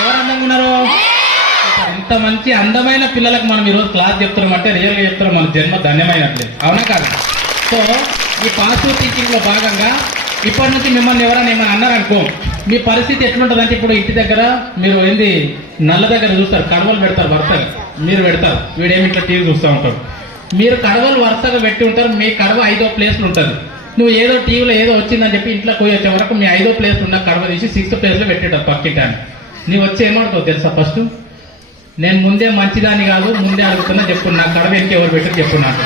ఎవరు అందంగా ఉన్నారు? ఇంత మంచి అందమైన పిల్లలకు మనం ఈరోజు క్లాస్ చెప్తున్నామంటే రియల్గా చెప్తున్నాం, మన జన్మ ధన్యమైనట్లేదు, అవునా కాదు? సో ఈ పాజిటివ్ థింకింగ్ లో భాగంగా ఇప్పటి నుంచి మిమ్మల్ని ఎవరైనా ఏమైనా అన్నారనుకో, మీ పరిస్థితి ఎట్లుంటుంది అంటే, ఇప్పుడు ఇంటి దగ్గర మీరు ఏంది నల్ల దగ్గర చూస్తారు, కడవలు పెడతారు వరుసగా, మీరు పెడతారు, వీడేమి ఇట్లా టీవీ చూస్తూ ఉంటారు, మీరు కడవలు వరుసగా పెట్టి ఉంటారు, మీ కడవ 5వ ప్లేస్లో ఉంటుంది. నువ్వు ఏదో టీవీలో ఏదో వచ్చిందని చెప్పి ఇంట్లో పోయి వచ్చే వరకు మీ 5వ ప్లేస్ ఉన్న కడవ తీసి 6th ప్లేస్లో పెట్టేటారు పక్కింటాను. నీవు వచ్చి ఏమడుతావు తెలుసా? ఫస్ట్ నేను ముందే మంచిదాన్ని కాదు, ముందే అడుగుతున్నా చెప్పు, నా కడవ వెనక ఎవరు పెట్టారు చెప్పు నాకు.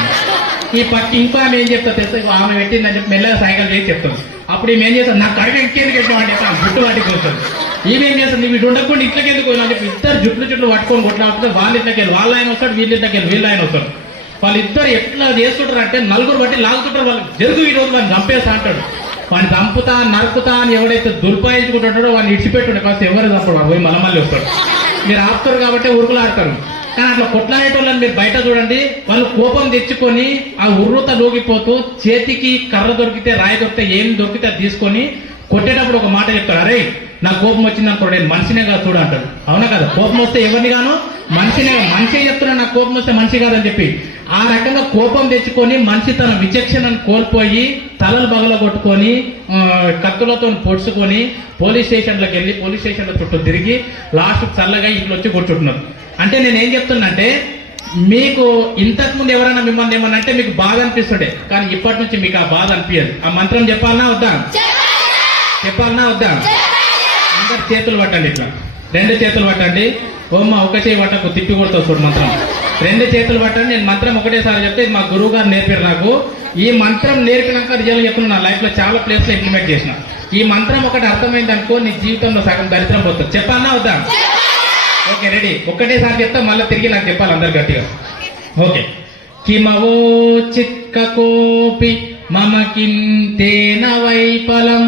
ఈ పక్క ఇంకో ఆమె ఏం చెప్తా తెలుసా? ఆమె పెట్టిందని చెప్పి మెల్లగా సైకిల్ చేసి చెప్తాను. అప్పుడు ఈమె ఏం చేస్తాను, నా కడవ ఇంకేందుకు పెట్టామంటే జుట్టు వాటికి వస్తుంది. ఈమెం చేస్తాను, నువ్వు ఇటు ఉండకుండా ఇంట్లోకి ఎందుకు పోయినా చెప్పి ఇద్దరు జుట్లు పట్టుకొని కొట్లాడుతుంటే వాళ్ళ ఇంట్లోకి వెళ్ళి వాళ్ళ ఆయన వస్తాడు, వీళ్ళ ఇంట్లోకి వెళ్ళి వీళ్ళ ఆయన వస్తాడు. వాళ్ళిద్దరు ఎట్లా చేసుకుంటారు అంటే నలుగురు బట్టి లాగుతుంటారు, వాళ్ళు జరుగు ఈ రోజు వాడిని చంపేస్తా అంటాడు. వాడిని చంపుతా నరుకుతా అని ఎవడైతే దుర్పాయించుకుంటాడో వాడిని ఇడిచిపెట్టుండే కాస్త ఎవరు చంపడు, పోయి మళ్ళీ వస్తాడు. మీరు ఆపుతారు కాబట్టి ఉరుకులు ఆడతారు. కానీ అట్లా కొట్లాడేటోళ్ళని మీరు బయట చూడండి, వాళ్ళు కోపం తెచ్చుకొని ఆ ఉర్రుత లోగిపోతూ చేతికి కర్ర దొరికితే రాయి దొరికితే ఏం దొరికితే అది తీసుకొని కొట్టేటప్పుడు ఒక మాట చెప్తాడు, అరే నా కోపం వచ్చింది అనుకో నేను మనిషినే కాదు చూడు అంటాడు. అవునా కదా? కోపం వస్తే ఎవరిని గాను మనిషినే, మనిషే చెప్తున్నాడు నాకు కోపం వస్తే మనిషి కాదని చెప్పి. ఆ రకంగా కోపం తెచ్చుకొని మనిషి తన విచక్షణను కోల్పోయి తలలు బగల కొట్టుకొని కత్తులతో పొడుచుకొని పోలీస్ స్టేషన్లకు వెళ్ళి పోలీస్ స్టేషన్ల చుట్టూ తిరిగి లాస్ట్ చల్లగా ఇంట్లో వచ్చి కూర్చుంటున్నారు. అంటే నేనేం చెప్తున్నా అంటే, మీకు ఇంతకుముందు ఎవరైనా మిమ్మల్ని ఏమన్నా అంటే మీకు బాధ అనిపిస్తుండే, కానీ ఇప్పటి నుంచి మీకు ఆ బాధ అనిపించదు. ఆ మంత్రం చెప్పాలన్నా వద్దా? చెప్పాలన్నా వద్దా? అందరు చేతులు పట్టండి, ఇట్లా 2 చేతులు పట్టండి. ఓమ్మ ఒక చేయి పట్టకు, తిప్పి కొడతావు చూడు మంత్రం. 2 చేతులు పట్టండి. నేను మంత్రం ఒకటేసారి చెప్తే మా గురువు గారు నేర్పారు నాకు. ఈ మంత్రం నేర్పినాక రిజల్ట్ చెప్తున్నా, నా లైఫ్ లో చాలా ప్లేస్ లో ఇంప్లిమెంట్ చేసిన. ఈ మంత్రం ఒకటి అర్థమైంది అనుకో, నీ జీవితంలో సగం దరిద్రం పోతుంది. చెప్పాలన్నా వద్దా? Okay, ready. ఒకటేసారి చెప్తా, మళ్ళీ తిరిగి నాకు చెప్పాలి అందరు గట్టిగా. ఓకే. కిమవో చిత్కోపి మమ కింతేన వైఫలం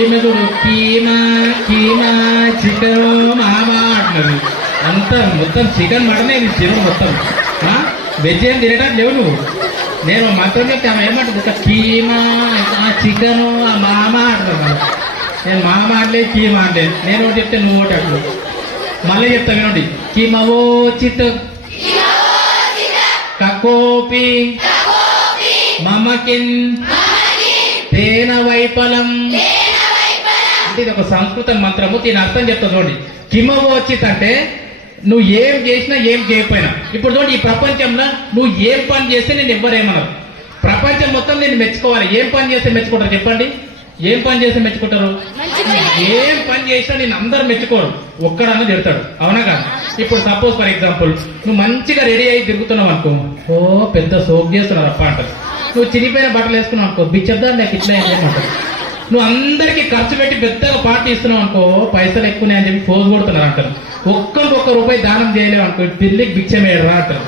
ఈమె చూడు, కీమా కీమా చికెన్ మామా అంటున్నది. అంతా మొత్తం చికెన్ మటనే చికెన్ మొత్తం. వెజ్ ఏం తినేటట్టు లేవు నువ్వు. నేను మంత్రం చెప్తే ఆమె ఏమంటుంది, ఒక కీమా చికెను ఆ మామా అంటున్నాను. నేను మామ అనలే కీమా అంటే, నేను ఒకటి చెప్తే నువ్వు ఒకటి అట్లు. మళ్ళీ చెప్తా వినండి. కిమవో చిత్ కకోపి మమకిన్ తేన వైఫలం. అంటే ఇది ఒక సంస్కృత మంత్రము, దీని అర్థం చెప్తా చూడండి. కిమవోచిత్ అంటే నువ్వు ఏం చేసినా ఏం చేయకపోయినా. ఇప్పుడు చూడండి, ఈ ప్రపంచంలో నువ్వు ఏం పని చేస్తే నేను ఎవ్వరేమన్నారు, ప్రపంచం మొత్తం నేను మెచ్చుకోవాలి. ఏం పని చేస్తే మెచ్చుకుంటారు చెప్పండి? ఏం పని చేస్తే మెచ్చుకుంటారు? ఏం పని చేసినా నేను అందరు మెచ్చుకోరు, ఒక్కడన్నా తిడతాడు. అవునా కాదు? ఇప్పుడు సపోజ్ ఫర్ ఎగ్జాంపుల్, నువ్వు మంచిగా రెడీ అయ్యి తిరుగుతున్నావు అనుకో, ఓ పెద్ద సోక్ చేస్తున్నావు అప్ప అంటారు. నువ్వు చిరిగిపోయిన బట్టలు వేసుకున్నావు అనుకో, బిచ్చద్దా నాకు ఇట్లా ఏమంటారు. నువ్వు అందరికి ఖర్చు పెట్టి పెద్దగా పార్టీ ఇస్తున్నావు అనుకో, పైసలు ఎక్కువనే అని చెప్పి ఫోజ్ కొడుతున్నారు అంటారు. ఒక్క రూపాయి దానం చేయలేవు అనుకో, పిల్లికి భిక్షం వేయడరా అంటారు.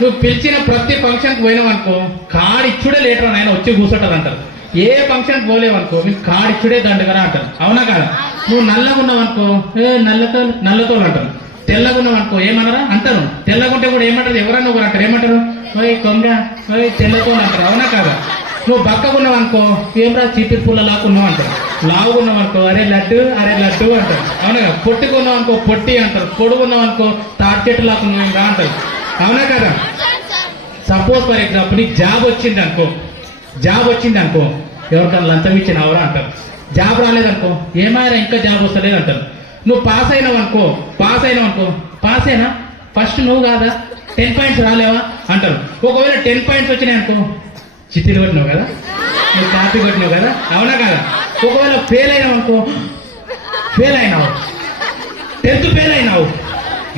నువ్వు పిలిచిన ప్రతి ఫంక్షన్కి పోయినావు అనుకో, కాడిచ్చుడే లేటర్ ఆయన వచ్చి కూర్చుంటారు అంటారు. ఏ ఫంక్షన్కి పోలేవు అనుకో, నీకు కాడిచ్చుడే దండగరా అంటారు. అవునా కాదా? నువ్వు నల్లగా ఉన్నావు అనుకో, నల్లతో అంటారు. తెల్లగా ఉన్నావు అనుకో ఏమన్నారా అంటారు. తెల్లగుంటే కూడా ఏమంటారు, ఎవరన్నా ఒకరు అంటారు. ఏమంటారు? ఓయ్ కొంగ, ఓయ్ తెల్లతో అంటారు. అవునా కాదా? నువ్వు బక్కగున్నావు అనుకో, ఏమరా చీపిరి పుల్ల లాక్కున్నావు అంటారు. లావుగున్నావు అనుకో, అరే లడ్డు అంటారు. అవునా కదా? పొట్టుకున్నావు అనుకో పొట్టి అంటారు. పొడుగున్నావు అనుకో తాటి చెట్టు లాక్కున్నావు రా అంటారు. అవునా కదా? సపోజ్ ఫర్ ఎగ్జాంపుల్ నీకు జాబ్ వచ్చింది అనుకో, ఎవరికైనా లంచం ఇచ్చినావరా అంటారు. జాబ్ రాలేదనుకో, ఏమైనా ఇంకా జాబ్ వస్తలేదు అంటారు. నువ్వు పాస్ అయినావు అనుకో, పాస్ అయినా ఫస్ట్ నువ్వు కాదా, 10 పాయింట్స్ రాలేవా అంటారు. ఒకవేళ 10 పాయింట్స్ వచ్చినాయి అనుకో, చిట్టీలు కొట్టినావు కదా, నువ్వు కాపీ కొట్టినావు కదా. అవునా కదా? ఒకవేళ ఫెయిల్ అయినావు అనుకో, 10th ఫెయిల్ అయినావు,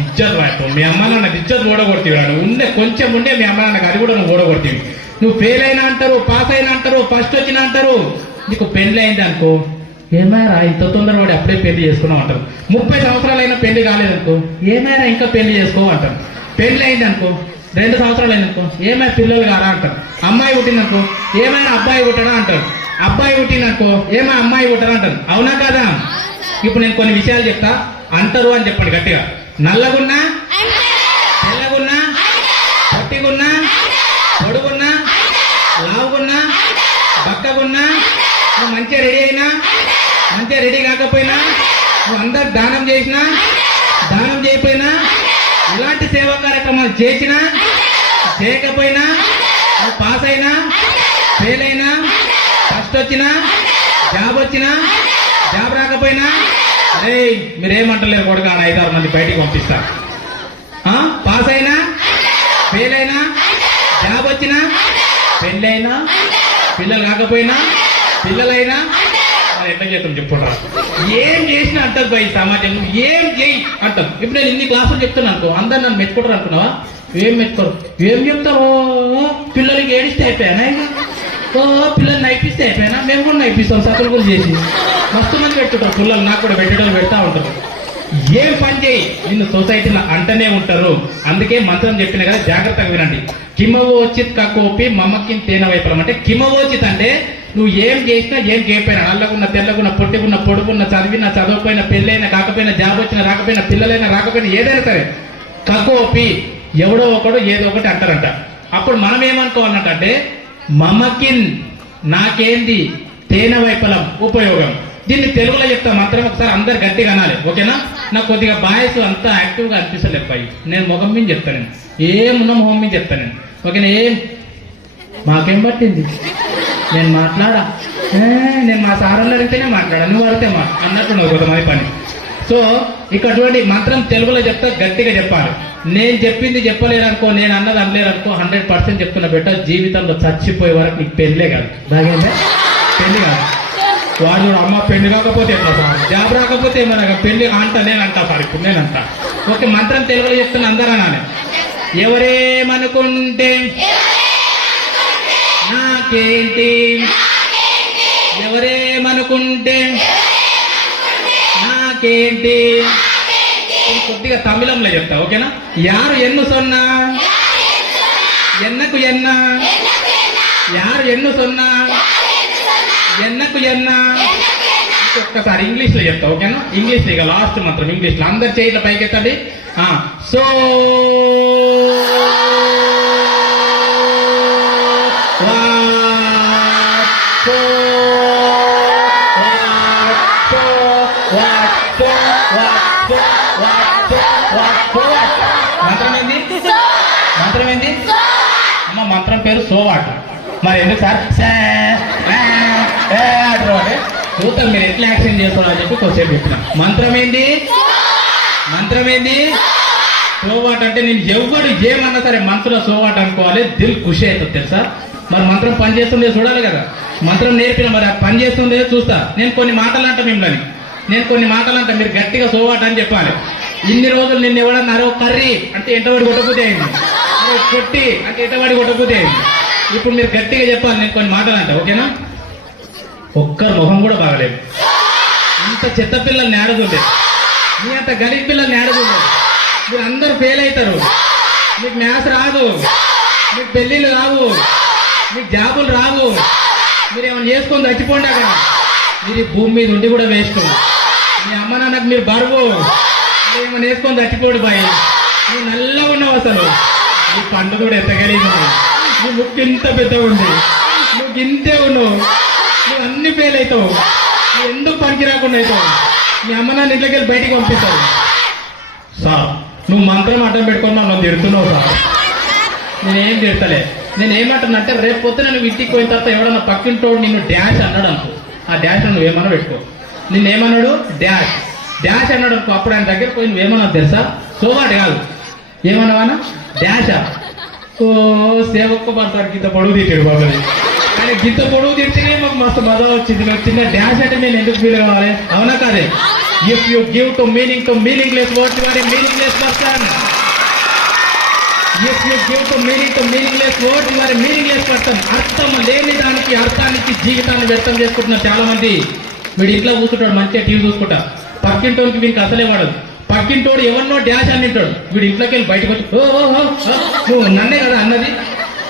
ఇజ్జత్ వాయిపో, మీ అమ్మ నాన్న ఇజ్జత్ ఓడగొడుతుంది. ఉండే కొంచెం ఉండే మీ అమ్మ నాన్నకు అది కూడా నువ్వు ఓడగొడుతుంది. నువ్వు ఫెయిల్ అయినా అంటారు, పాస్ అయినా అంటారు, ఫస్ట్ వచ్చినా అంటారు. నీకు పెళ్లి అయింది అనుకో, ఏమైనా ఇంత తొందరపడి అప్పుడే పెళ్లి చేసుకున్నావు అంటారు. 30 సంవత్సరాలు అయినా పెళ్లి కాలేదనుకో, ఏమైనా ఇంకా పెళ్లి చేసుకో అంటారు. పెళ్లి అయింది అనుకో, 2 సంవత్సరాలు అయిందనుకో, ఏమైనా పిల్లలు కారా అంటారు. అమ్మాయి పుట్టిందనుకో, ఏమైనా అబ్బాయి పుట్టాడా అంటారు. అబ్బాయి పుట్టిందనుకో, ఏమైనా అమ్మాయి పుట్టారా అంటారు. అవునా కాదా? ఇప్పుడు నేను కొన్ని విషయాలు చెప్తా, అంటారు అని చెప్పండి గట్టిగా. నల్లగున్నా, తెల్లగున్నా, పొట్టిగున్నా, పొడుగున్నా, లావుగున్నా, బక్కగున్నా, నువ్వు మంచిగా రెడీ అయినా, మంచిగా రెడీ కాకపోయినా, నువ్వు అందరు దానం చేసినా, దానం చేయకపోయినా, ఇలాంటి సేవా కార్యక్రమాలు చేసినా చేయకపోయినా, నువ్వు పాస్ అయినా, ఫెయిల్ అయినా, ఫస్ట్ వచ్చినా, జాబ్ వచ్చినా, జాబ్ రాకపోయినా, అరే మీరేమంటలేరు కొడుకు అని 5-6 మంది బయటికి పంపిస్తా. పాస్ అయినా, ఫెయిల్ అయినా, జాబ్ వచ్చినా, పెళ్ళి అయినా, పిల్లలు కాకపోయినా, పిల్లలైనా, మరి ఎట్లా చేస్తాం చెప్పుకుంటా. ఏం చేసినా అంటారు బై సమాజం, ఏం చేయి అంటారు. ఇప్పుడు నేను ఇన్ని క్లాసులు చెప్తాను అనుకో, అందరు నన్ను మెచ్చుకుంటారు అనుకున్నావా? ఏం మెచ్చుకోరు. ఏం చెప్తారు? పిల్లలకి ఏడిస్తే అయిపోయానా? పిల్లల్ని నైపిస్తే అయిపోయినా? మేము కూడా నైపిస్తాం సతులు కూడా చేసి. మస్తు మంది పెట్టుకుంటారు పిల్లలు, నాకు కూడా పెట్టడం పెడతా ఉంటారు. ఏం పని చేయి నిన్ను సొసైటీలో అంటనే ఉంటారు. అందుకే మంత్రం చెప్పిన కదా, జాగ్రత్తగా వినండి. కిమవోచిత్ కకోపి మమ్మకిన్ తేన వైఫలం అంటే కిమవోచిత్ అంటే నువ్వు ఏం చేసినా ఏం చేయకపోయినా, నల్లగున్న తెల్లగున్న పొట్టిగున్న పొడుగున్న చదివినా చదవకపోయినా, పెళ్ళైనా కాకపోయినా, జాబ్ వచ్చినా రాకపోయినా, పిల్లలైనా రాకపోయినా, ఏదైనా సరే కకోపి ఎవడో ఒకడు ఏదో ఒకటి అంటారంట. అప్పుడు మనం ఏమనుకోవాలంటే మమకిన్ నాకేంది, తేన వైఫలం ఉపయోగం. దీన్ని తెలుగులో చెప్తా మాత్రం, ఒకసారి అందరు గట్టిగా అనాలి, ఓకేనా? నాకు కొద్దిగా బాయ్స్ అంతా యాక్టివ్ గా అనిపిస్తలేదు అబ్బాయి. నేను ముఖం మీద చెప్తాను, నేను ఏమున్నా మొహం మీద చెప్తాను నేను, ఓకేనా? ఏం మాకేం పట్టింది, నేను మాట్లాడా, నేను మా సార్లు అడిగితేనే మాట్లాడా, నువ్వు అడిగితే అన్నట్టు కొంతమంది పని. సో ఇక్కడ చూడండి, మంత్రం తెలుగులో చెప్తా, గట్టిగా చెప్పాలి. నేను చెప్పింది చెప్పలేదనుకో, నేను అన్నది అనలేదనుకో, 100% చెప్తున్నా బెట్ట, జీవితంలో చచ్చిపోయే వరకు నీకు పెళ్ళే కాదు. బాగా పెళ్లి కాదు. వాడు కూడా అమ్మ పెళ్లి కాకపోతే ఎట్లా సార్, జాబ్ రాకపోతే ఏమన్నా పెళ్లి అంట, నేను అంటా సార్, ఇప్పుడు నేను అంటా. ఓకే, మంత్రం తెలుగులో చెప్తున్నా, అందరూ అనాలి. ఎవరేమనుకుంటే నాకేంటి, ఎవరేమనుకుంటే నాకేంటి. కొద్దిగా తమిళంలో చెప్తా, ఓకేనా? యారు ఎన్ను సొన్నా ఎన్నకు ఎన్న, యారు ఎన్ను సొన్నా ఎన్నకు ఎన్న. ఒక్కసారి ఇంగ్లీష్ లో చెప్తా, ఓకేనా? ఇంగ్లీష్ ఇక లాస్ట్ మాత్రం ఇంగ్లీష్ లో అందరు చేయిల పైకి ఎత్తండి. సో మంత్రం ఏంది? మంత్రం ఏంది అమ్మ? మంత్రం పేరు సోవాట. మరి ఎందుకు సార్ చూద్దాం మీరు ఎట్లా యాక్షన్ చేస్తారని చెప్పి కొంచెం చెప్పిన. మంత్రం ఏంది? మంత్రం ఏంది? సోవాట్ అంటే నేను ఎవరు ఏమన్నా సరే మనసులో సోవాట్ అనుకోవాలి, దిల్ ఖుషి అవుతుంది తెలుసా. మరి మంత్రం పని చేస్తుందే చూడాలి కదా. మంత్రం నేర్పిన మరి పని చేస్తుందే చూస్తా. నేను కొన్ని మాటలు అంటా మిమ్మల్ని, నేను కొన్ని మాటలు అంటా, మీరు గట్టిగా సోవాట్ అని చెప్పాలి. ఇన్ని రోజులు నిన్ను ఎవడన్నారో కర్రీ అంటే ఎంటవాడి కొట్టకపోతే అయింది, కొట్టి అంటే ఎంటవాడి కొట్టకపోతే అయింది. ఇప్పుడు మీరు గట్టిగా చెప్పాలి, నేను కొన్ని మాటలు అంటా, ఓకేనా? ఒక్కరు మొహం కూడా బాగలేదు. ఇంత చెత్త పిల్లల్ని ఆడదుండే, మీ అంత గలీజ్ పిల్లల్ని ఆడదుండే. మీరు అందరూ ఫెయిల్ అవుతారు, మీకు మ్యాథ్స్ రాదు, మీకు పెళ్ళిళ్ళు రావు, మీకు జాబులు రావు, మీరు ఏమైనా చేసుకొని చచ్చిపోండి. అక్కడ మీరు భూమి మీద ఉండి కూడా వేస్ట్. మీ అమ్మ నాన్నకు మీరు బరువు, ఏమైనా వేసుకొని చచ్చిపోడు బాయ్. నువ్వు నల్లగా ఉన్నావు, అసలు నీ పండు కూడా ఎంత గలీజ్ ఉంది, నీ ముక్కు ఇంత పెద్దగా ఉంది, నువ్వు ఇంతే ఉన్నావు, నువ్వు అన్ని ఫెయిల్ అవుతావు, నువ్వు ఎందుకు పనికి రాకుండా అవుతావు. మీ అమ్మ నాన్న ఇంట్లోకి వెళ్ళి బయటికి పంపిస్తావు. సార్ నువ్వు మంత్రం అడ్డం పెట్టుకుని నన్ను తిడుతున్నావు సార్. నేనేం తిడతలే, నేనేమంటున్నానంటే రేపు పొద్దున నువ్వు ఇంటికి పోయిన తర్వాత ఎవడన్నా పక్కింటోడు నిన్ను డాష్ అన్నాడు అనుకో, ఆ డాష్ నువ్వేమన్నా పెట్టుకో. నిన్నేమన్నాడు? డాష్ డాష్ అన్నాడు అనుకో, అప్పుడు ఆయన దగ్గర పోయి నువ్వేమన్నా తెలుసా? సోవాడు కాదు, ఏమన్నావానా? డాషా. ఓ సేవక్క పడతాడు, గింత పొడుగు తీసాడు బాబాయ్. ఆయన గింత పొడుగు తిడితేనే మాకు మస్తు మజా వచ్చింది. నాకు చిన్న డాష్ అంటే నేను ఎందుకు ఫీల్ కావాలి? అవునా కాదే? If you give to meaningless words, you are a meaningless person. If you give to meaningless words, you are a meaningless person. అర్థం లేని దానికి అర్థానికి జీవితాన్ని వ్యర్థం చేసుకుంటున్నారు చాలా మంది. వీడు ఇంట్లో కూర్చుంటాడు, మంచిగా టీవీ చూసుకుంటా, పక్కింటోడికి వీనికి అసలే వాడదు. పక్కింటోడు ఎవరినో డాష్ అని తింటాడు, వీడు ఇంట్లోకి వెళ్ళి బయటకు వచ్చి నువ్వు నన్నే కదా అన్నది,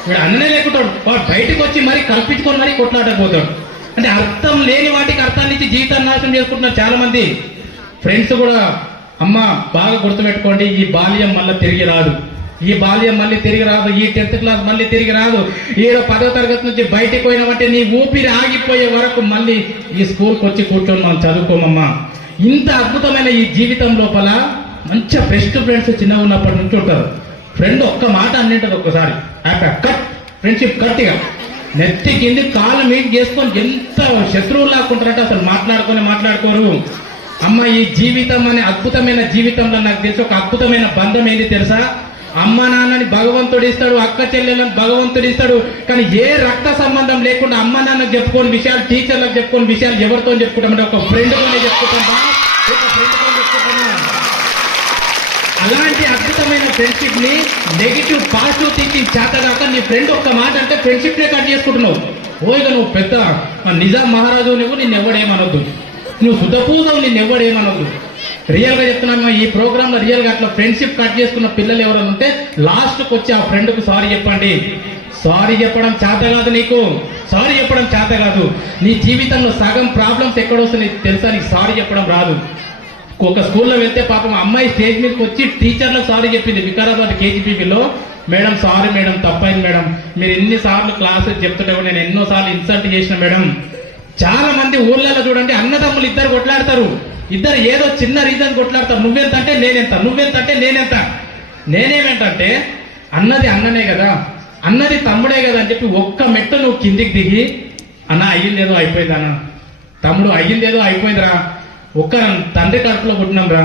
వీడు అన్ననే లేకుంటాడు. వాడు బయటకు వచ్చి మరీ కల్పించుకొని మరీ కొట్లాడకపోతాడు. అంటే అర్థం లేని వాటికి అర్థాన్ని ఇచ్చి జీవితాన్ని నాశనం చేసుకుంటున్నారు చాలా మంది. ఫ్రెండ్స్ కూడా అమ్మ బాగా గుర్తుపెట్టుకోండి, ఈ బాల్యం మళ్ళీ తిరిగి రాదు. ఈ బాల్యం మళ్ళీ తిరిగి రాదు, ఈ 10th క్లాస్ మళ్ళీ తిరిగి రాదు. ఏదో 10వ తరగతి నుంచి బయటికి పోయినామంటే నీ ఊపిరి ఆగిపోయే వరకు మళ్ళీ ఈ స్కూల్కి వచ్చి కూర్చొని మనం చదువుకోమమ్మా. ఇంత అద్భుతమైన ఈ జీవితం లోపల మంచి బెస్ట్ ఫ్రెండ్స్ చిన్నగా ఉన్నప్పటి నుంచి ఉంటారు. ఫ్రెండ్ ఒక్క మాట అన్నింటది, ఒక్కసారి కట్ ఫ్రెండ్షిప్ కట్టిగా నెత్తి కింది కాలు మీట్ చేసుకొని ఎంత శత్రువులు లాక్కుంటారంటే అసలు మాట్లాడుకోరు. అమ్మ, ఈ జీవితం అనే అద్భుతమైన జీవితంలో నాకు తెలిసి ఒక అద్భుతమైన బంధం ఏంది తెలుసా? అమ్మ నాన్నని భగవంతుడు ఇస్తాడు, అక్క చెల్లెలను భగవంతుడు ఇస్తాడు. కానీ ఏ రక్త సంబంధం లేకుండా అమ్మ నాన్నకు చెప్పుకోని విషయాలు, టీచర్లకు చెప్పుకోని విషయాలు ఎవరితో చెప్పుకుంటామంటే ఒక ఫ్రెండ్తోనే చెప్పుకుంటాం. అలాంటి అద్భుతమైన ఫ్రెండ్షిప్ ని నెగిటివ్ పాజిటివ్ థింకింగ్ చేతగాక నీ ఫ్రెండ్ ఒక్క మాట అంటే ఫ్రెండ్షిప్ నే కట్ చేసుకుంటున్నావు. ఓయిగా నువ్వు పెద్ద నిజాం మహారాజు, నువ్వు నిన్నెవ్వడేమనొద్దు, నువ్వు సుధపూజవు నిన్నెవ్వడేమనొద్దు. రియల్ గా చెప్తున్నాను, ఈ ప్రోగ్రామ్ లో రియల్ గా అట్లా ఫ్రెండ్షిప్ కట్ చేసుకున్న పిల్లలు ఎవరైనా ఉంటే లాస్ట్ కు వచ్చి ఆ ఫ్రెండ్ కు సారీ చెప్పండి. సారీ చెప్పడం చేత కాదు, నీకు సారీ చెప్పడం చేత కాదు. నీ జీవితంలో సగం ప్రాబ్లమ్స్ ఎక్కడొస్తుంది తెలుసా? నీకు సారీ చెప్పడం రాదు. ఒక స్కూల్లో వెళ్తే పాపం అమ్మాయి స్టేజ్ మీదకి వచ్చి టీచర్లకు సారీ చెప్పింది. వికారాబాద్ కేజీపీలో, మేడం సారీ మేడం, తప్పైంది మేడం, మీరు ఎన్నిసార్లు క్లాసెస్ చెప్తుంటే నేను ఎన్నోసార్లు ఇన్సల్ట్ చేసిన మేడం. చాలా మంది ఊర్లలో చూడండి, అన్నదమ్ములు ఇద్దరు కొట్లాడతారు, ఇద్దరు ఏదో చిన్న రీజన్ కొట్లాడతారు. నువ్వెంత అంటే నేనెంత, నువ్వెంత అంటే నేనెంత. నేనేమేంటంటే అన్నది అన్ననే కదా, అన్నది తమ్ముడే కదా అని చెప్పి ఒక్క మెట్టు నువ్వు కిందికి దిగి, అన్న అయ్యిందేదో అయిపోయిందన్న, తమ్ముడు అయ్యిందేదో అయిపోయిందిరా, ఒక్క తండ్రి కడుపులో పుట్టినాం రా,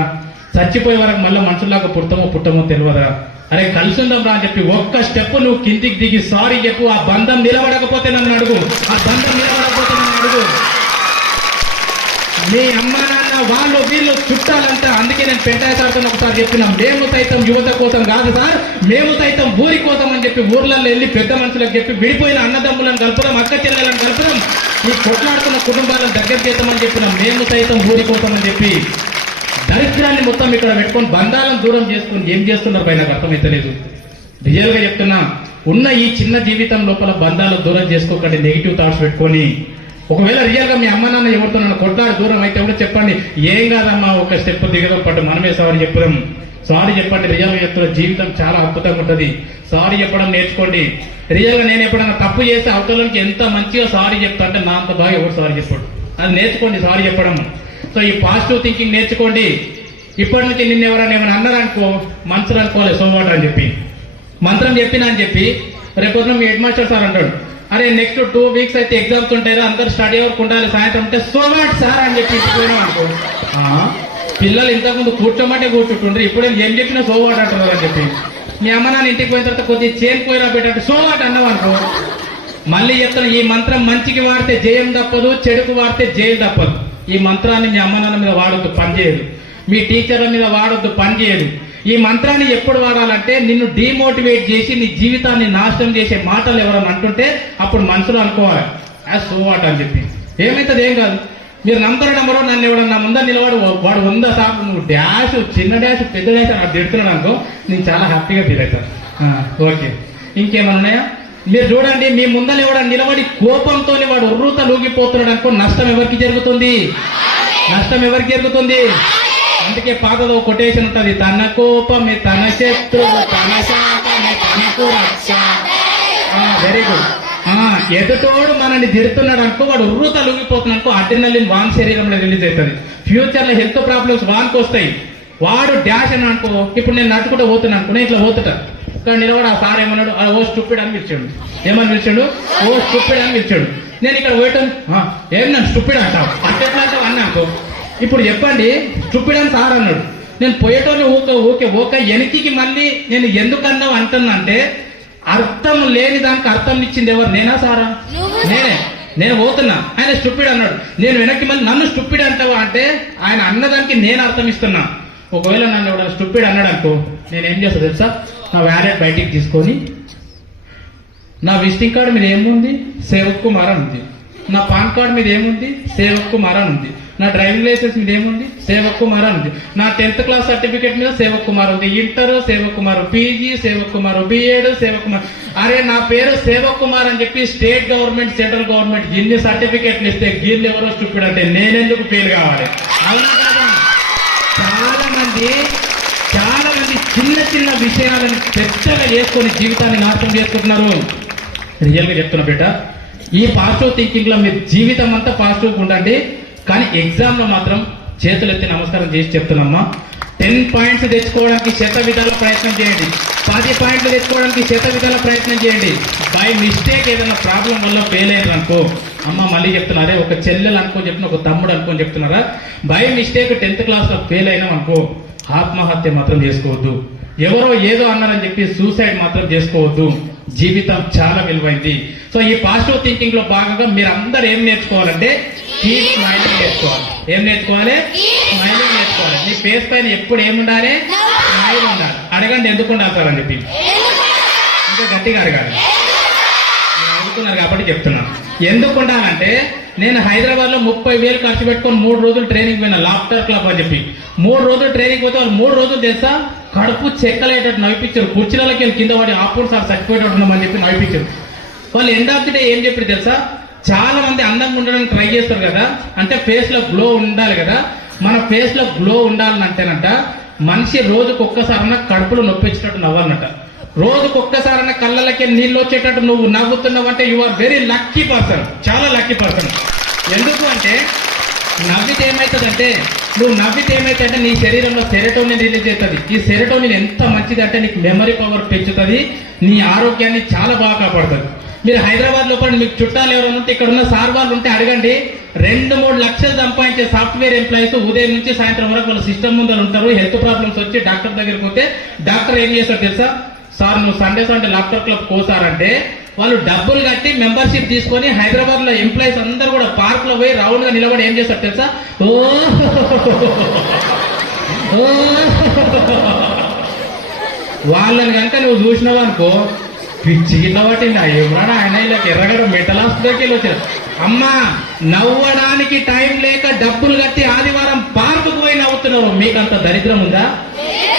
చచ్చిపోయే వరకు మళ్ళీ మనుషుల్లాగా పుట్టమో తెలియదురా, అరే కలిసి ఉందాం రా అని చెప్పి ఒక్క స్టెప్ నువ్వు కిందికి దిగి సారీ చెప్పు. ఆ బంధం నిలబడకపోతే నన్ను అడుగు, ఆ బంధం నిలబడకపోతే నన్ను అడుగు. మీ అమ్మ నాన్న వాళ్ళు వీళ్ళు చుట్టాలంతా. అందుకే నేను పెంటాయసారితో ఒకసారి చెప్పినా, మేము సైతం యువత కోసం కాదు సార్, మేము సైతం ఊరి కోసం అని చెప్పి ఊర్లలో వెళ్ళి పెద్ద మనుషులకు చెప్పి విడిపోయిన అన్నదమ్ములను కలుపుదాం, అక్క చెల్లెలను కలుపుదాం, ఈ కొట్లాడుతున్న కుటుంబాలను దగ్గర చేద్దామని చెప్పినాం. మేము సైతం ఊరి కోసం అని చెప్పి దరిద్రాన్ని మొత్తం ఇక్కడ పెట్టుకొని బంధాలను దూరం చేసుకుని ఏం చేస్తున్నారు పైన నాకు అర్థమైతలేదు. రియల్ గా చెప్తున్నా, ఉన్న ఈ చిన్న జీవితం లోపల బంధాలు దూరం చేసుకోకండి, నెగిటివ్ థాట్స్ పెట్టుకొని. ఒకవేళ రియల్ గా మీ అమ్మ నాన్న ఎవరితో నన్ను కొట్లాడి దూరం అయితే కూడా చెప్పండి, ఏం కాదమ్మా ఒక స్టెప్ దిగడం పట్టు, మనమే సారీ చెప్పుదాం. సారీ చెప్పండి. రియల్ గా చెప్తున్న జీవితం చాలా అద్భుతంగా ఉంటుంది. సారీ చెప్పడం నేర్చుకోండి. రియల్ గా నేను ఎప్పుడైనా తప్పు చేస్తే అవతలకి ఎంత మంచిగా సారీ చెప్తా అంటే నా అంత బాగా ఎవరు సారీ చెప్పాడు. అది నేర్చుకోండి సారీ చెప్పడం. సో ఈ పాజిటివ్ థింకింగ్ నేర్చుకోండి. ఇప్పటి నుంచి నిన్న ఎవరైనా ఏమైనా అన్నారనుకో, మనసులు అనుకోవాలి సోమవారం అని చెప్పి మంత్రం చెప్పినా అని చెప్పి రేపు మీ హెడ్ మాస్టర్ సార్ అంటాడు, అరే నెక్స్ట్ 2 వీక్స్ అయితే ఎగ్జామ్స్ ఉంటాయి, అందరు స్టడీ వరకు ఉండాలి, సాయంత్రం ఉంటే సోమవారం సార్ అని చెప్పి ఇంటికి పోయినాం అనుకో. పిల్లలు ఇంతకుముందు కూర్చోమంటే కూర్చుంటుండ్రు, ఇప్పుడు ఏం చెప్పినా సోమవారం అంటున్నారు అని చెప్పి. మీ అమ్మ నాన్న ఇంటికి పోయిన తర్వాత కొద్దిగా చేరిపోయినా పెట్టండి సోమవారం అన్నావు అనుకో. మళ్ళీ చెప్తాను, ఈ మంత్రం మంచికి వాడితే జయం తప్పదు, చెడుకు వాడితే జయం తప్పదు. ఈ మంత్రాన్ని మీ అమ్మ నాన్న మీద వాడొద్దు, పనిచేయదు. మీ టీచర్ల మీద వాడొద్దు, పనిచేయదు. ఈ మంత్రాన్ని ఎప్పుడు వాడాలంటే నిన్ను డిమోటివేట్ చేసి నీ జీవితాన్ని నాశనం చేసే మాటలు ఎవరైనా అంటుంటే అప్పుడు మనసులో అనుకోవాలి, సో వాట్ అని చెప్పి. ఏమైతుంది, ఏం కాదు. మీరు నమ్మరు నన్ను ఎవడన్నా ముందర నిలబడి వాడు 100 సార్లు నువ్వు డాష్, చిన్న డాష్, పెద్ద డాష్ నాకు తిడుతున్నాడు అనుకో, నేను చాలా హ్యాపీగా ఫీల్ అవుతాను. ఓకే, ఇంకేమైనా ఉన్నాయా? మీరు చూడండి, మీ ముందర ఎవడ నిలబడి కోపంతో వాడు ఉర్రూత లూగిపోతున్నాడు అనుకో, నష్టం ఎవరికి జరుగుతుంది? నష్టం ఎవరికి జరుగుతుంది? అందుకే పాతలో కొటేషన్ ఉంటది, తన కోపమే తన శత్రువు, తన శాపమే తనకు రక్ష. Very good. ఎదుటోడు మనల్ని తిడుతున్నాడు అనుకో, వాడు ఉర్రూత లూగిపోతున్నాడు అనుకో, అడ్రినలిన్ వాన్ శరీరంలో రిలీజ్ అవుతుంది. ఫ్యూచర్ లో హెల్త్ ప్రాబ్లమ్స్ వానికి వస్తాయి. వాడు డాష్ అని అనుకో, ఇప్పుడు నేను నడుచుకుంటూ పోతున్నా అనుకో, నేను ఇట్లా పోతుటా, ఇక్కడ నిలబడి ఆ సార్ ఏమన్నాడు, ఓ స్టూపిడ్ అని పిలిచాడు. ఏమని పిలిచాడు? ఓ స్టూపిడ్ అని పిలిచాడు. నేను ఇక్కడ పోయటం, ఏం నన్ను స్టూపిడ్ అంటావు, అట్టెట్లా అంటావు అన్నా అనుకో. ఇప్పుడు చెప్పండి, స్టూపిడ్ అని సార్ అన్నాడు, నేను పోయేటోని ఓకే వెనక్కి మళ్ళీ నేను ఎందుకన్నావు అంటున్నా అంటే, అర్థం లేని దానికి అర్థం ఇచ్చింది ఎవరు? నేనా సారా? నేను పోతున్నా, ఆయన స్టూపిడ్ అన్నాడు, నేను వెనక్కి మళ్ళీ నన్ను స్టూపిడ్ అంటావా అంటే ఆయన అన్నదానికి నేను అర్థం ఇస్తున్నా. ఒకవేళ నన్ను ఎవడ స్టూపిడ్ అన్నాడు అనుకో, నేనేం చేస్తా తెలుసా? నా వ్యాలెట్ బయటికి తీసుకొని, నా విజిటింగ్ కార్డు మీద ఏముంది? సేవక్ కుమార్ అని ఉంది. నా పాన్ కార్డు మీద ఏముంది? సేవక్ కుమార్ అని ఉంది. నా డ్రైవింగ్ లైసెన్స్ మీద ఏముంది? సేవక్ కుమార్ అని ఉంది. నా 10th క్లాస్ సర్టిఫికేట్ మీద సేవక్ కుమార్ ఉంది. Inter Sevak Kumar, PG Sevak Kumar, B Ed Sevak Kumar. అరే నా పేరు సేవక్ కుమార్ అని చెప్పి స్టేట్ గవర్నమెంట్, సెంట్రల్ గవర్నమెంట్ ఎన్ని సర్టిఫికేట్లు ఇస్తే గీళ్ళు ఎవరో స్టూపిడ్ అంటే నేనెందుకు ఫెయిల్ కావాలి? అవునా కాదా? చాలా మంది ఇలాంటి చిన్న చిన్న విషయాలను పెద్దగా చేసుకొని జీవితాన్ని నాశనం చేసుకుంటున్నారు. రియల్గా చెప్తున్నా బిడ్డ, ఈ పాజిటివ్ థింకింగ్ లో మీరు జీవితం అంతా పాజిటివ్ ఉండండి, కానీ ఎగ్జామ్ లో మాత్రం చేతులెత్తి నమస్కారం చేసి చెప్తున్నామ్మా, 10 పాయింట్స్ తెచ్చుకోవడానికి శత విధాల ప్రయత్నం చేయండి, 10 పాయింట్లు తెచ్చుకోవడానికి శత విధాల ప్రయత్నం చేయండి. బై మిస్టేక్ ఏదైనా ప్రాబ్లం వల్ల ఫెయిల్ అయ్యారు అనుకో, అమ్మ మళ్ళీ చెప్తున్నారే, ఒక చెల్లెలు అనుకోని చెప్తున్నా, ఒక తమ్ముడు అనుకోని చెప్తున్నారా, బై మిస్టేక్ 10th క్లాస్ లో ఫెయిల్ అయినాం అనుకో, ఆత్మహత్య మాత్రం చేసుకోవద్దు. ఎవరో ఏదో అన్నారని చెప్పి సూసైడ్ మాత్రం చేసుకోవద్దు. జీవితం చాలా విలువైంది. సో ఈ పాజిటివ్ థింకింగ్ లో భాగంగా మీరు అందరు ఏం నేర్చుకోవాలంటే కీప్ స్మైలింగ్ నేర్చుకోవాలి. ఏం నేర్చుకోవాలి? స్మైలింగ్ నేర్చుకోవాలి. మీ ఫేస్ పైన ఎప్పుడు ఏముండాలి? స్మైల్ ఉండాలి. అడగండి ఎందుకు ఉండాలి సార్ అని చెప్పి, ఇంకా గట్టిగా అడగాలి. నేను అడుగుతున్నారు కాబట్టి చెప్తున్నాను. ఎందుకు ఉండాలంటే, నేను హైదరాబాద్ లో 30,000 ఖర్చు పెట్టుకొని 3 రోజులు ట్రైనింగ్ పోయినా, లాఫ్టర్ క్లబ్ అని చెప్పి 3 రోజులు ట్రైనింగ్ పోతే వాళ్ళు 3 రోజులు తెలుసా కడుపు చెక్కలేటట్టు నవ్విపించారు. కుర్చీలకి వెళ్ళి కింద వాడి ఆపుడు సార్ సర్టిఫికేట్ ఉన్నామని చెప్పి నవ్విపించారు. వాళ్ళు ఎండ్ ఆఫ్ ది డే ఏం చెప్పారు తెలుసా, చాలా మంది అందంగా ఉండడానికి ట్రై చేస్తారు కదా, అంటే ఫేస్ లో గ్లో ఉండాలి కదా. మన ఫేస్ లో గ్లో ఉండాలని అంటేనంట, మనిషి రోజుకు ఒక్కసారన్నా కడుపులో నొప్పి వచ్చినట్టు నవ్వాలన్నట. రోజుకు ఒక్కసారన్నా కళ్ళకి నీళ్ళు వచ్చేటట్టు నువ్వు నవ్వుతున్నావు అంటే you are very lucky person, చాలా లక్కీ పర్సన్. ఎందుకు అంటే నవ్వితే ఏమవుతుందంటే, నువ్వు నవ్వితే ఏమైతే నీ శరీరంలో సెరోటోనిన్ రిలీజ్ అవుతుంది. ఈ సెరోటోనిన్ ఎంత మంచిది అంటే నీకు మెమరీ పవర్ పెంచుతుంది, నీ ఆరోగ్యాన్ని చాలా బాగా కాపాడుతుంది. మీరు హైదరాబాద్ లోపల మీకు చుట్టాలు ఎవరైనా ఉంటే, ఇక్కడ ఉన్న సార్ వాళ్ళు ఉంటే అడగండి, 2-3 లక్షలు సంపాదించే సాఫ్ట్వేర్ ఎంప్లాయీస్ ఉదయం నుంచి సాయంత్రం వరకు వాళ్ళ సిస్టమ్ ముందర ఉంటారు. హెల్త్ ప్రాబ్లమ్స్ వచ్చి డాక్టర్ దగ్గరికి పోతే డాక్టర్ ఏం చేస్తారు తెలుసా, సార్ నువ్వు సండే లాఫ్టర్ క్లబ్ కోసారంటే వాళ్ళు డబ్బులు కట్టి మెంబర్షిప్ తీసుకొని హైదరాబాద్ లో ఎంప్లాయీస్ అందరూ కూడా పార్క్ లో పోయి రౌండ్ గా నిలబడి ఏం చేస్తారు తెలుసా, వాళ్ళని కనుక నువ్వు చూసినావు అనుకో, పిచ్చి గిట్ల పట్టింది. ఎవరన్నా ఆయన ఇలా ఎర్రగడ మెటల్ హాస్పిటల్కి వెళ్ళి వచ్చారు. అమ్మా నవ్వడానికి టైం లేక డబ్బులు కట్టి ఆదివారం పార్కుకు పోయి నవ్వుతున్నారు. మీకంత దరిద్రం ఉందా?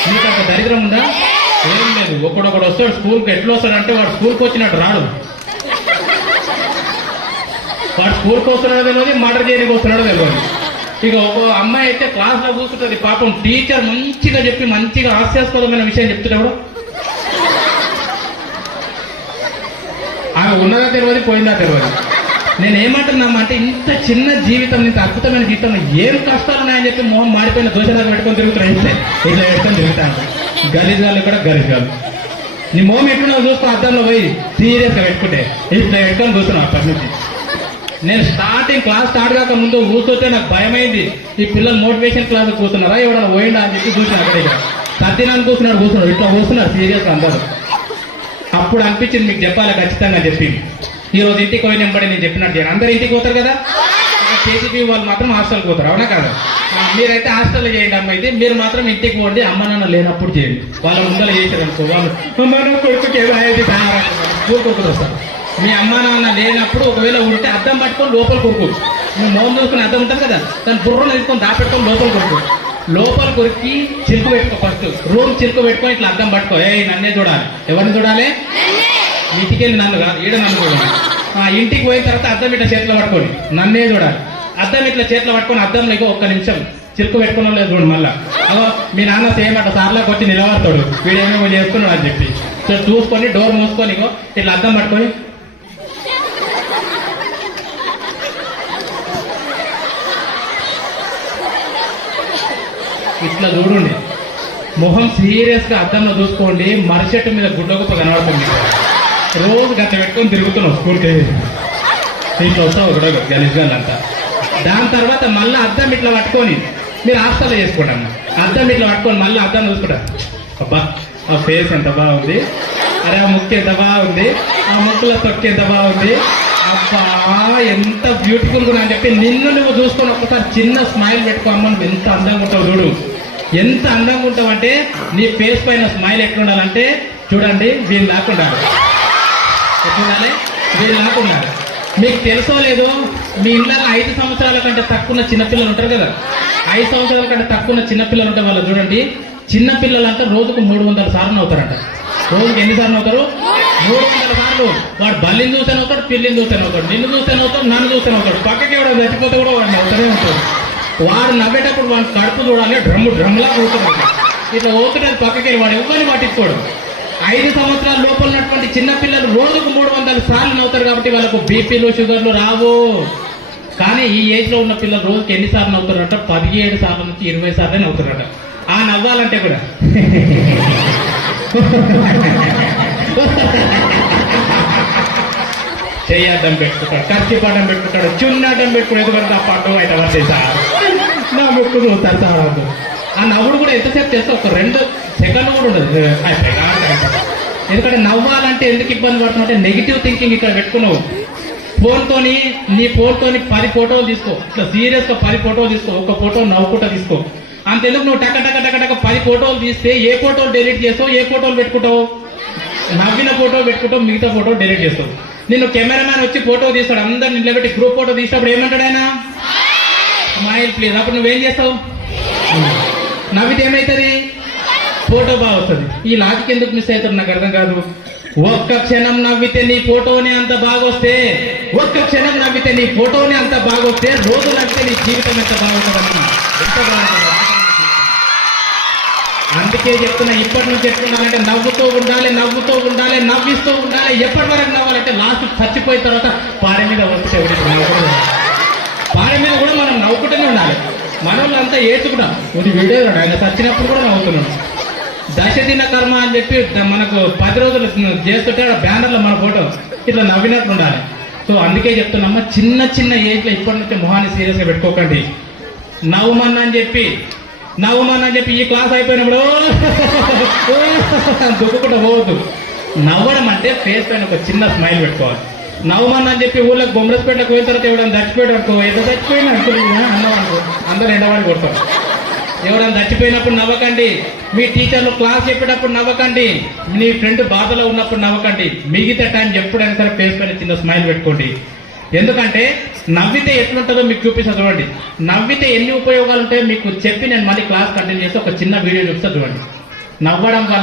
మీకంత దరిద్రం ఉందా? ఏం లేదు. ఒకడొకడు వస్తాడు స్కూల్కి, ఎట్లా వస్తాడంటే వాడు స్కూల్కి వచ్చినట్టు రాడు. వాడు స్కూల్కి వస్తున్నాడో తెలియదు, మర్డర్ చేయడానికి వస్తున్నాడో తెలియదు. ఇక ఒక అమ్మాయి అయితే క్లాస్ లో కూర్చుంటుంది, పాపం టీచర్ మంచిగా చెప్పి మంచిగా హాస్యాస్పదమైన విషయం చెప్తున్నాడు, ఆమె ఉన్నదా తెలియదు, పోయిందా తెలియదు. నేను ఏమంటున్నామంటే, ఇంత చిన్న జీవితం, ఇంత అద్భుతమైన జీవితంలో ఏం కష్టాలు ఉన్నాయని చెప్పి మొహం మారిపోయిన దోషాలు పెట్టుకొని తిరుగుతున్నాయి. ఇట్లా పెట్టుకొని తిరుగుతాను. గలీజాలు ఇక్కడ గలీజాలు. నీ మొహం ఎట్లున్నావు చూసుకో, అద్దంలో పోయి సీరియస్గా పెట్టుకుంటే ఇట్లా పెట్టుకొని కూర్చున్నావు. అప్పటి నుంచి నేను క్లాస్ స్టార్ట్ కాక ముందు కూర్చోతే నాకు భయమైంది, ఈ పిల్లలు మోటివేషన్ క్లాస్ కూర్చున్నారా, ఎవడన్నా పోయిండా అని చెప్పి చూసాను. అక్కడ సత్యనాన్ని కూర్చున్నాడు, ఇట్లా కూర్చున్నారు సీరియస్ అందరూ. అప్పుడు అనిపించింది మీకు చెప్పాలి ఖచ్చితంగా చెప్పి. ఈ రోజు ఇంటికి పోయినప్పుడు నేను చెప్పినట్టు చేయండి. అందరు ఇంటికి పోతారు కదా, కేసీపీ వాళ్ళు మాత్రం హాస్టల్కి పోతారు, అవునా కదా? మీరైతే హాస్టల్లో చేయండి. అమ్మ అయితే మీరు మాత్రం ఇంటికి పోండి, అమ్మ నాన్న లేనప్పుడు చేయండి. వాళ్ళ ముందర చేశారు అనుకో, వాళ్ళు కొడుకుకి ఏదో అయ్యేది స్కూల్ కొడుకులు వస్తారు. మీ అమ్మ నాన్న లేనప్పుడు ఒకవేళ ఉంటే అద్దం పట్టుకొని లోపల కొడుకు, నువ్వు మోహన్ చూసుకుని అద్దం ఉంటుంది కదా, దాని బుర్రను తీసుకొని దాపెట్టుకొని లోపల కొడుకు, లోపల కొరికి చిలుకు పెట్టుకో. ఫస్ట్ రూమ్ చిలుకు పెట్టుకొని ఇట్లా అద్దం పట్టుకో, నన్నే చూడాలి. ఎవరిని చూడాలి? ఇంటికెళ్ళి నన్ను కాదు, ఈడ నన్ను చూడాలి. ఇంటికి పోయిన తర్వాత అద్దం ఇట్లా చేతిలో పట్టుకొని నన్నే చూడాలి. అద్దం ఇట్లా చేతిలో పట్టుకొని అద్దంలో ఇగో 1 నిమిషం చిలుకు పెట్టుకున్నాం లేదు చూడు. మళ్ళా అగో మీ నాన్న సేమ్ అట్లా సార్లోకి వచ్చి నిలబడతాడు, వీడేమేమో చేస్తున్నాడు అని చెప్పి. సో చూసుకొని డోర్ మూసుకొని ఇగో ఇట్లా అద్దం పట్టుకొని ఇట్లా చూడండి. మొహం సీరియస్ గా అద్దంలో చూసుకోండి. మరిచెట్టు మీద గుడ్డగుప్ప కనబడుతుంది. రోజు గంట పెట్టుకొని తిరుగుతున్నావు స్కూల్కి, ఇంట్లో వస్తావు కూడా గలీజ్గాలంతా. దాని తర్వాత మళ్ళీ అద్దం ఇట్లా పట్టుకొని మీరు హాస్టల్లో చేసుకుంటాను. అద్దం ఇట్లా పట్టుకొని మళ్ళీ అద్దం చూసుకుంటారు. అబ్బా ఆ ఫేస్ ఎంత బాగుంది, అరే ఆ ముక్కు ఎంత బాగుంది, ఆ ముక్కులో తొక్కు ఎంత బాగుంది, అబ్బా ఎంత బ్యూటిఫుల్ గా అని చెప్పి నిన్ను నువ్వు చూసుకొని ఒక్కసారి చిన్న స్మైల్ పెట్టుకోమ్మా. నువ్వు ఎంత అందంగా ఉంటావు చూడు, ఎంత అందంగా ఉంటావు అంటే నీ ఫేస్ పైన స్మైల్ ఎట్లుండాలంటే చూడండి, వీళ్ళు లాక్కుండాలి. ఎట్లుండాలి? వీళ్ళు లాక్కుండాలి. మీకు తెలుసో లేదో, మీ ఇంట్లో 5 సంవత్సరాల కంటే తక్కువ చిన్నపిల్లలు ఉంటారు కదా, 5 సంవత్సరాల కంటే తక్కువ చిన్నపిల్లలు ఉంటే వాళ్ళు చూడండి, చిన్నపిల్లలు అంటే రోజుకు 300 సార్లు అవుతారంట. రోజుకి ఎన్నిసార్లు అవుతారు? 300 సార్లు. వాడు బల్లిని చూస్తేనే అవుతాడు, పిల్లిని చూస్తేనే అవుతాడు, నిన్ను చూస్తేనే అవుతాడు, నన్ను చూస్తేనే అవుతాడు. పక్కకి ఎవడో చచ్చిపోతే కూడా వాడిని అవుతానే ఉంటాడు. వాడు నవ్వేటప్పుడు వాడి కడుపు చూడాలి, డ్రమ్లా అవుతుంది. ఇట్లా పోతుంటే పక్కకి వెళ్ళి వాడు ఎవరిని పట్టించుకోడు. 5 సంవత్సరాల లోపల ఉన్నటువంటి చిన్నపిల్లలు రోజుకు 300 సార్లు నవ్వుతారు కాబట్టి వాళ్ళకు బీపీలు షుగర్లు రావు. కానీ ఈ ఏజ్ లో ఉన్న పిల్లలు రోజుకి ఎన్నిసార్లు నవ్వుతారట? 17 సార్ల నుంచి 20 సార్లే నవ్వుతారట. ఆ నవ్వాలంటే కూడా చెయ్యడ్డం పెట్టుకుంటాడు, ఖర్చు పడ్డం పెట్టుకుంటాడు, చున్నడ్డం పెట్టుకుని ఎందుకంటే ఆ పడ్డం అయితే పడతాయి సార్ నా ముక్కు చూస్తారు సార్. ఆ నవ్వుడు కూడా ఎంతసేపు చేస్తే ఒక 2 సెకండ్లు కూడా ఉండదు. ఎందుకంటే నవ్వాలంటే ఎందుకు ఇబ్బంది పడుతున్నావు అంటే నెగిటివ్ థింకింగ్ ఇక్కడ పెట్టుకున్నావు. నీ ఫోన్తోని 10 ఫోటోలు తీసుకో, ఇట్లా సీరియస్ గా 10 ఫోటోలు తీసుకో, ఒక ఫోటో నవ్వుకుంటా తీసుకో. అంతెందుకు నువ్వు టక టక టక టక 10 ఫోటోలు తీస్తే ఏ ఫోటోలు డెలీట్ చేస్తావు, ఏ ఫోటోలు పెట్టుకుంటావు? నవ్విన ఫోటో పెట్టుకుంటావు, మిగతా ఫోటో డెలీట్ చేస్తావు. నిన్ను కెమెరామ్యాన్ వచ్చి ఫోటో తీస్తాడు, అందరు నిలబెట్టి గ్రూప్ ఫోటో తీసినప్పుడు ఏమంటాడు ఆయన? Smile please. అప్పుడు నువ్వేం చేస్తావు? నవ్వితే ఏమవుతుంది? ఫోటో బాగా వస్తుంది. ఈ లాజిక్ ఎందుకు మిస్ అవుతుంది నాకు అర్థం కాదు. ఒక్క క్షణం నవ్వితే నీ ఫోటోనే అంత బాగొస్తే, ఒక్క క్షణం నవ్వితే నీ ఫోటోనే అంత బాగొస్తే రోజు నవ్వితే నీ జీవితం ఎంత బాగుంటుంది. ఎంత బాగుంటుంది. అందుకే చెప్తున్నా, ఇప్పటి నుంచి చెప్తున్నానంటే నవ్వుతూ ఉండాలి, నవ్వుతూ ఉండాలి, నవ్విస్తూ ఉండాలి. ఎప్పటి వరకు నవ్వాలంటే లాస్ట్ చచ్చిపోయిన తర్వాత పాడి మీద వస్తే పాడి మీద కూడా మనం నవ్వుకుంటూనే ఉండాలి. మన వాళ్ళంతా ఏడ్చుకుంటాం. ఇది వీడియో ఆయన చచ్చినప్పుడు కూడా నవ్వుతున్నాం. దశదిన కర్మ అని చెప్పి మనకు 10 రోజులు చేస్తుంటే బ్యానర్లో మన ఫోటో ఇట్లా నవ్వినట్లు ఉండాలి. సో అందుకే చెప్తున్నామ్మా, చిన్న చిన్న ఏజ్ లో ఇప్పటి నుంచి మొహాన్ని సీరియస్ గా పెట్టుకోకండి. నవ్వుమని చెప్పి ఈ క్లాస్ అయిపోయినప్పుడు దుక్కుకుంటూ పోవద్దు. నవ్వడం అంటే ఫేస్ పైన ఒక చిన్న స్మైల్ పెట్టుకోవాలి. నవ్వమని చెప్పి ఊళ్ళకి బొమ్మరస్పేటకు పోయిన తర్వాత ఎవడన్నా చచ్చిపోయాడు అనుకో, ఏదో చచ్చిపోయినా అన్నవాడు అందరూ ఎండవాడి కొడతారు. ఎవరైనా చచ్చిపోయినప్పుడు నవ్వకండి, మీ టీచర్లు క్లాస్ చెప్పేటప్పుడు నవ్వకండి, మీ ఫ్రెండ్ బాధలో ఉన్నప్పుడు నవ్వకండి. మిగతా టైం ఎప్పుడైనా సరే ఫేస్ పైన చిన్న స్మైల్ పెట్టుకోండి. ఎందుకంటే నవ్వితే ఎట్లుంటుందో మీకు చూపిస్తా చూడండి. నవ్వితే ఎన్ని ఉపయోగాలు ఉంటాయో మీకు చెప్పి నేను మళ్ళీ క్లాస్ కంటిన్యూ చేసి ఒక చిన్న వీడియో చూపిస్తా చూడండి. నవ్వడం వల్ల